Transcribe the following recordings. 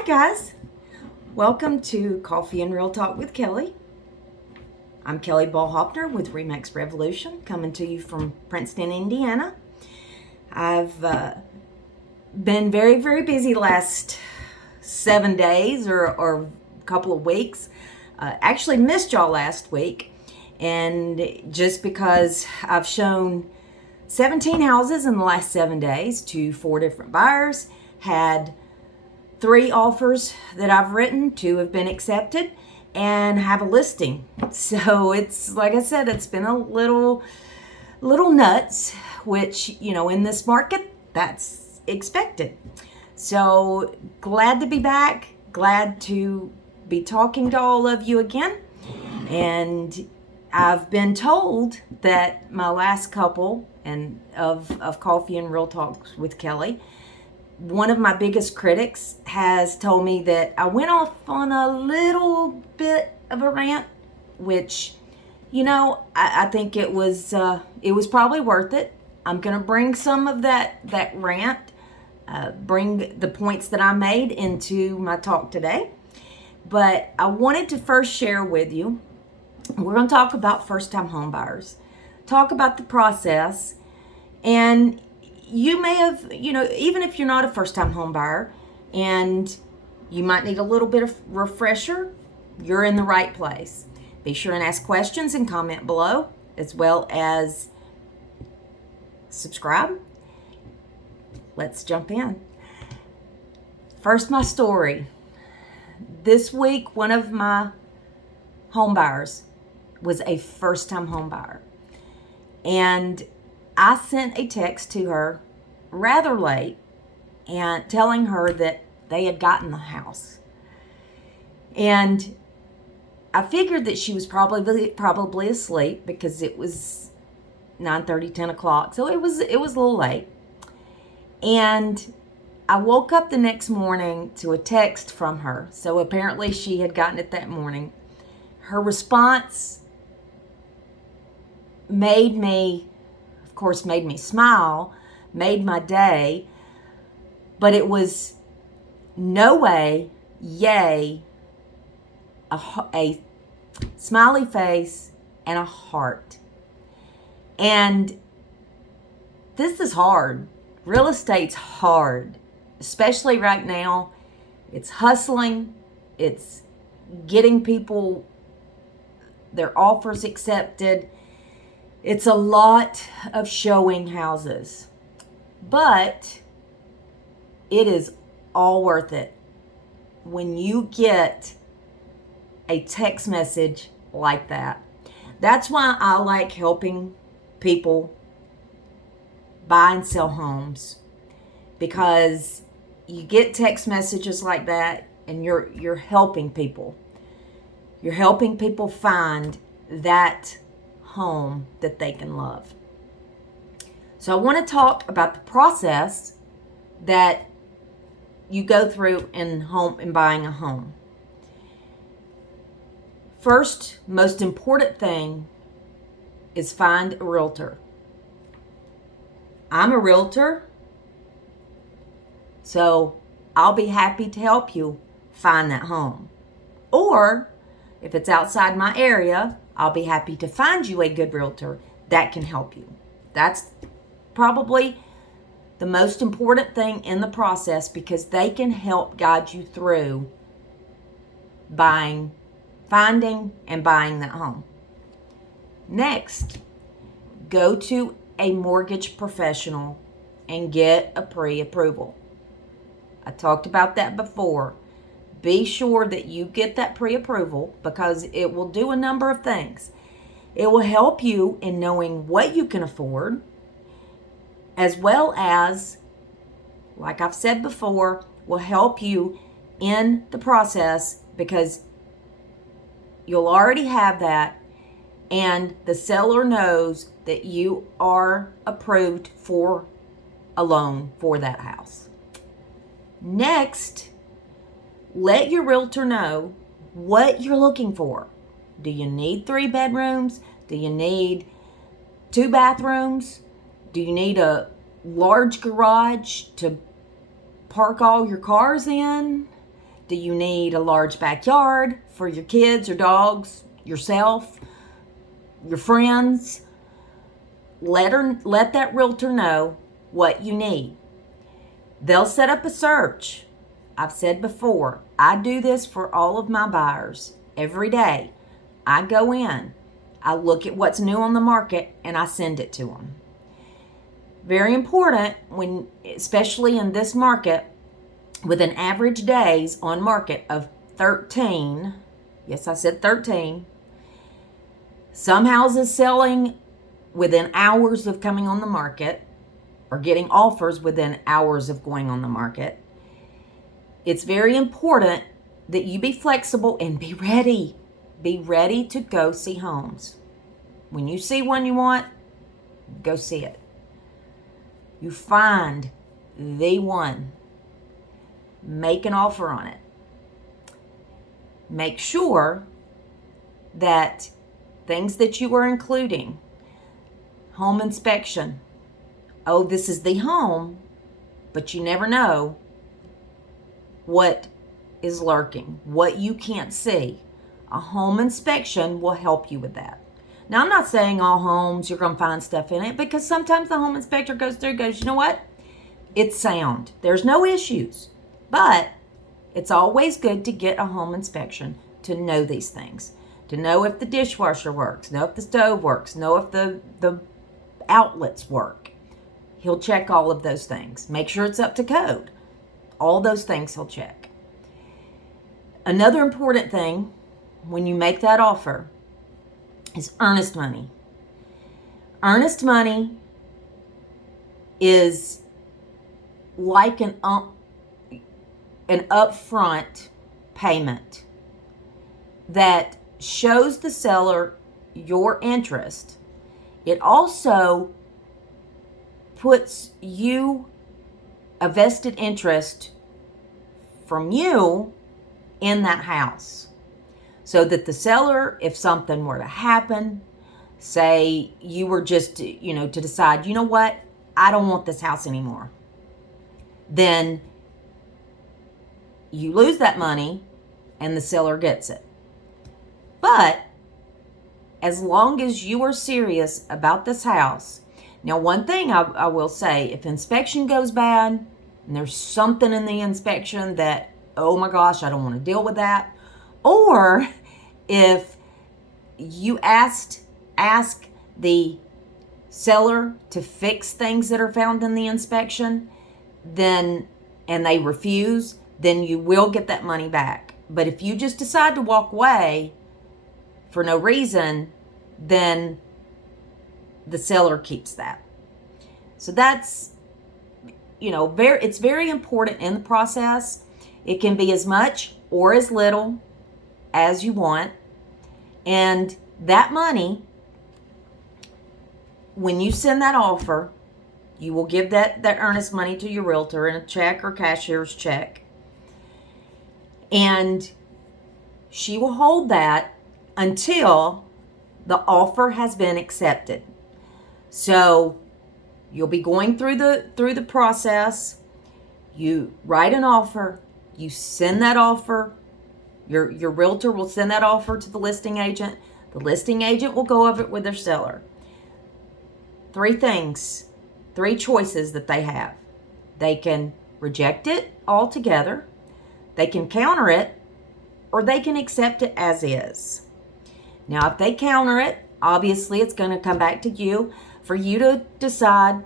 Hi guys, welcome to Coffee and Real Talk with Kelly. I'm Kelly Ball-Hopner with Remax Revolution, coming to you from Princeton, Indiana. I've been very busy last 7 days or a couple of weeks. Actually missed y'all last week, and just because I've shown 17 houses in the last 7 days to 4 different buyers, had 3 offers that I've written, 2 have been accepted, and have a listing. So it's, like I said, it's been a little nuts, which, in this market, that's expected. So glad to be back, glad to be talking to all of you again. And I've been told that my last couple of Coffee and Real Talks with Kelly, one of my biggest critics has told me that I went off on a little bit of a rant, which, I think it was probably worth it. I'm going to bring some of that rant, bring the points that I made into my talk today. But I wanted to first share with you, we're going to talk about first-time home buyers, talk about the process, and you may have, even if you're not a first-time home buyer and you might need a little bit of refresher, you're in the right place. Be sure and ask questions and comment below, as well as subscribe. Let's jump in. First, my story. This week, one of my home buyers was a first-time home buyer. And I sent a text to her rather late and telling her that they had gotten the house. And I figured that she was probably asleep because it was 9:30, 10 o'clock. So it was a little late. And I woke up the next morning to a text from her. So apparently she had gotten it that morning. Her response made me smile, made my day, but it was no way, yay, a smiley face and a heart. And this is hard. Real estate's hard, especially right now. It's hustling. It's getting people their offers accepted. It's a lot of showing houses, but it is all worth it when you get a text message like that. That's why I like helping people buy and sell homes, because you get text messages like that and you're helping people. You're helping people find that home that they can love. So I want to talk about the process that you go through in buying a home. First, most important thing is find a realtor. I'm a realtor, so I'll be happy to help you find that home. Or if it's outside my area, I'll be happy to find you a good realtor that can help you. That's probably the most important thing in the process, because they can help guide you through finding and buying that home. Next, go to a mortgage professional and get a pre-approval. I talked about that before. Be sure that you get that pre-approval, because it will do a number of things. It will help you in knowing what you can afford, as well as, like I've said before, will help you in the process, because you'll already have that, and the seller knows that you are approved for a loan for that house. Next, let your realtor know what you're looking for. Do you need 3 bedrooms? Do you need 2 bathrooms? Do you need a large garage to park all your cars in? Do you need a large backyard for your kids, your dogs, yourself, your friends? Let that realtor know what you need. They'll set up a search. I've said before, I do this for all of my buyers every day. I go in, I look at what's new on the market, and I send it to them. Very important, especially in this market, with an average days on market of 13. Yes, I said 13. Some houses selling within hours of coming on the market, or getting offers within hours of going on the market. It's very important that you be flexible and be ready. Be ready to go see homes. When you see one you want, go see it. You find the one. Make an offer on it. Make sure that things that you are including, home inspection. Oh, this is the home, but you never know what is lurking, what you can't see. A home inspection will help you with that. Now, I'm not saying all homes you're going to find stuff in it, because sometimes the home inspector goes through and goes, you know what? It's sound. There's no issues. But it's always good to get a home inspection to know these things. To know if the dishwasher works, know if the stove works, know if the outlets work. He'll check all of those things. Make sure it's up to code. All those things he'll check. Another important thing when you make that offer is earnest money. Earnest money is like an upfront payment that shows the seller your interest. It also puts you a vested interest from you in that house, so that the seller, if something were to happen, say you were just, to decide, you know what, I don't want this house anymore, then you lose that money and the seller gets it. But as long as you are serious about this house, now one thing I will say, if inspection goes bad and there's something in the inspection that, oh my gosh, I don't want to deal with that, or if you ask the seller to fix things that are found in the inspection, and they refuse, then you will get that money back. But if you just decide to walk away for no reason, then the seller keeps that. So that's, it's very important in the process. It can be as much or as little as you want. And that money, when you send that offer, you will give that earnest money to your realtor in a check or cashier's check. And she will hold that until the offer has been accepted. So you'll be going through the process. You write an offer, you send that offer. Your realtor will send that offer to the listing agent. The listing agent will go over it with their seller. 3 choices that they have. They can reject it altogether, they can counter it, or they can accept it as is. Now, if they counter it, obviously it's going to come back to you for you to decide,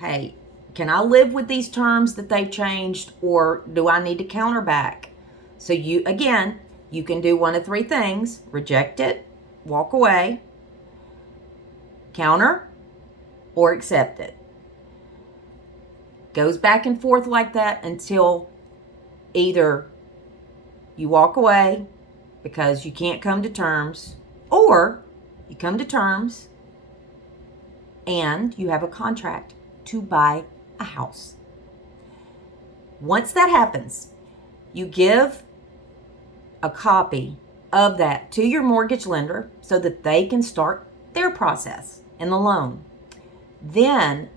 hey, can I live with these terms that they've changed, or do I need to counter back? So you can do one of 3 things: reject it, walk away, counter, or accept it. Goes back and forth like that until either you walk away because you can't come to terms, or you come to terms and you have a contract to buy a house. Once that happens, you give a copy of that to your mortgage lender so that they can start their process in the loan. Then,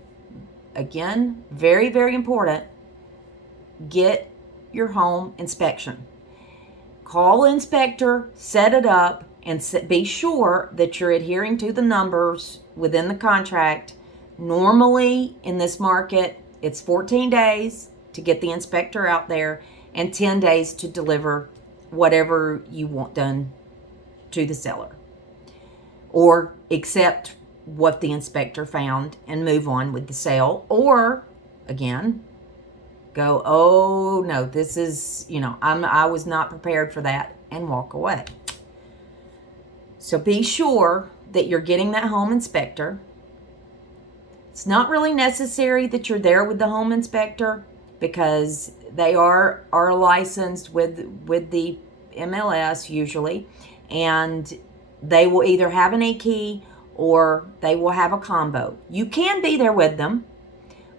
again, very, very important, get your home inspection. call inspector, set it up, and be sure that you're adhering to the numbers within the contract. Normally in this market, it's 14 days to get the inspector out there and 10 days to deliver whatever you want done to the seller, or accept what the inspector found and move on with the sale, or again go, oh no, this is, I was not prepared for that, and walk away. So be sure that you're getting that home inspector. It's not really necessary that you're there with the home inspector, because they are licensed with the MLS usually, and they will either have an A-key or they will have a combo. You can be there with them,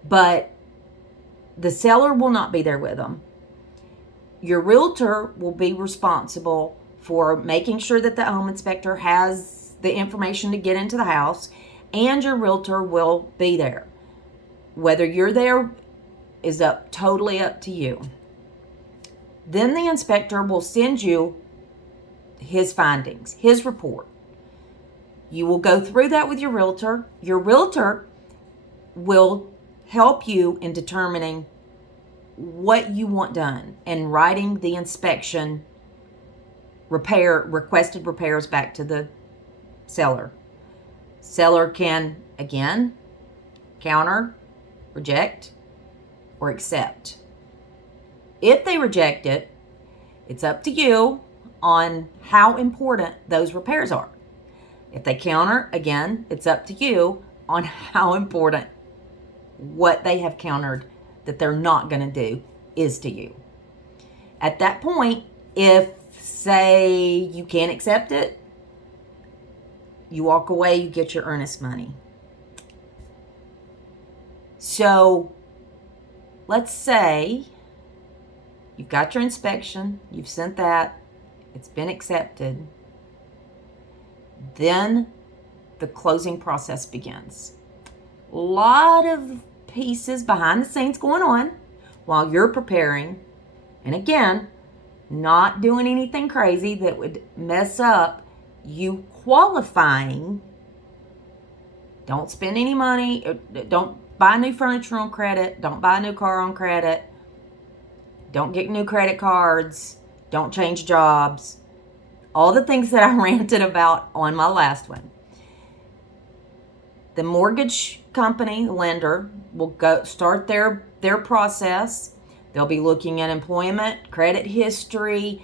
but the seller will not be there with them. Your realtor will be responsible for making sure that the home inspector has the information to get into the house, and your realtor will be there. Whether you're there is totally up to you. Then the inspector will send you his findings, his report. You will go through that with your realtor. Your realtor will help you in determining what you want done and writing the inspection requested repairs back to the seller. Seller can, again, counter, reject, or accept. If they reject it, it's up to you on how important those repairs are. If they counter, again, it's up to you on how important what they have countered that they're not going to do is to you. At that point, if, say, you can't accept it, you walk away, you get your earnest money. So let's say you've got your inspection, you've sent that, it's been accepted. Then the closing process begins. A lot of pieces behind the scenes going on while you're preparing. And again, not doing anything crazy that would mess up you qualifying. Don't spend any money. Don't buy new furniture on credit. Don't buy a new car on credit. Don't get new credit cards. Don't change jobs. All the things that I ranted about on my last one. The mortgage company, lender, will start their process. They'll be looking at employment, credit history.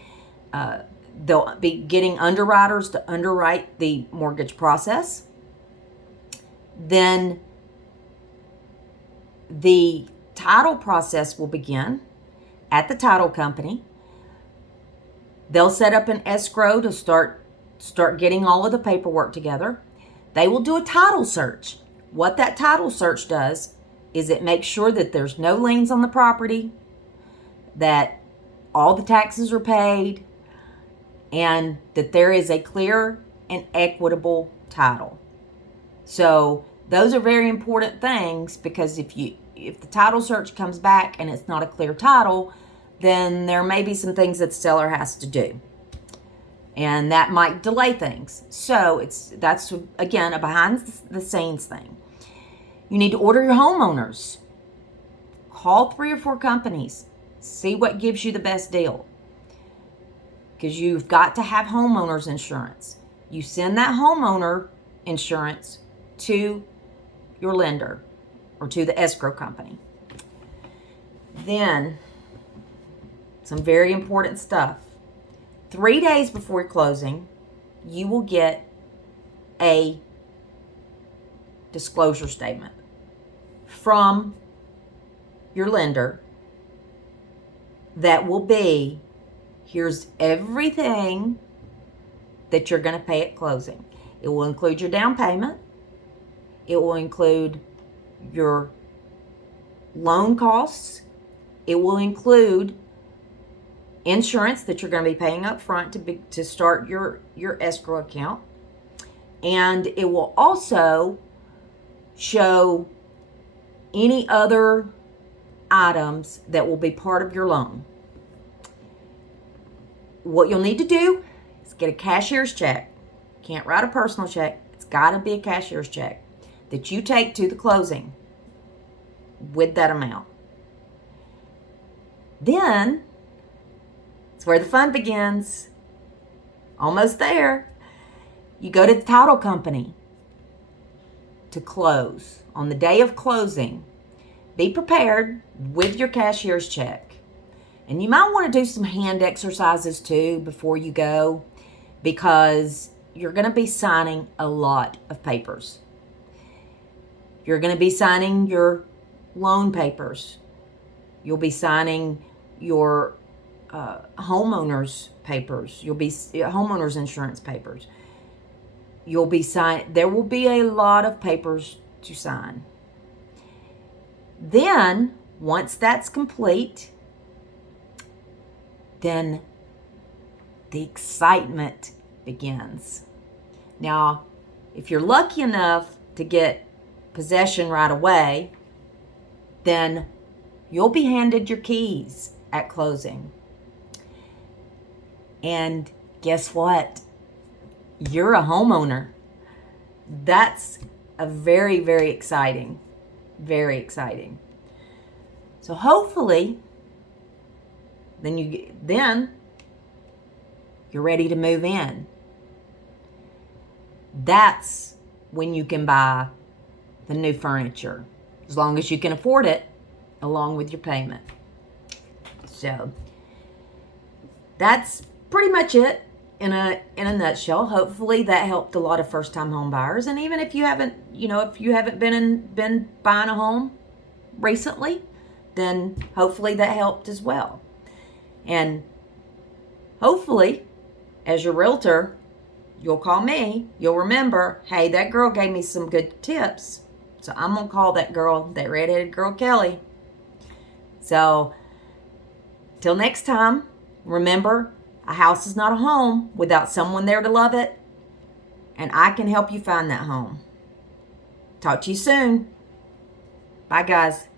They'll be getting underwriters to underwrite the mortgage process. Then the title process will begin at the title company. They'll set up an escrow to start getting all of the paperwork together. They will do a title search. What that title search does is it makes sure that there's no liens on the property, that all the taxes are paid, and that there is a clear and equitable title. So those are very important things, because if the title search comes back and it's not a clear title, then there may be some things that the seller has to do, and that might delay things. So that's again a behind the scenes thing. You need to order your homeowners. Call 3 or 4 companies. See what gives you the best deal, because you've got to have homeowners insurance. You send that homeowner insurance to your lender or to the escrow company. Then some very important stuff. 3 days before closing, you will get a disclosure statement from your lender that will be, here's everything that you're going to pay at closing. It will include your down payment. It will include your loan costs. It will include insurance that you're going to be paying up front to start your escrow account. And it will also show any other items that will be part of your loan. what you'll need to do is get a cashier's check. Can't write a personal check. It's got to be a cashier's check that you take to the closing with that amount. Then, it's where the fun begins. Almost there. You go to the title company to close. On the day of closing, be prepared with your cashier's check. And you might want to do some hand exercises too before you go, because you're going to be signing a lot of papers. You're going to be signing your loan papers. You'll be signing your homeowner's papers. You'll be homeowner's insurance papers. You'll be there will be a lot of papers to sign. Then, once that's complete, then the excitement begins. Now, if you're lucky enough to get possession right away, then you'll be handed your keys at closing. And guess what? You're a homeowner. That's a very, very exciting. Very exciting. So hopefully, then you're ready to move in. That's when you can buy the new furniture, as long as you can afford it, along with your payment. So that's pretty much it in a nutshell. Hopefully that helped a lot of first-time home buyers. And even if you haven't, been buying a home recently, then hopefully that helped as well. And hopefully, as your realtor, you'll call me. You'll remember, hey, that girl gave me some good tips. So I'm going to call that girl, that redheaded girl, Kelly. So, till next time, remember, a house is not a home without someone there to love it. And I can help you find that home. Talk to you soon. Bye, guys.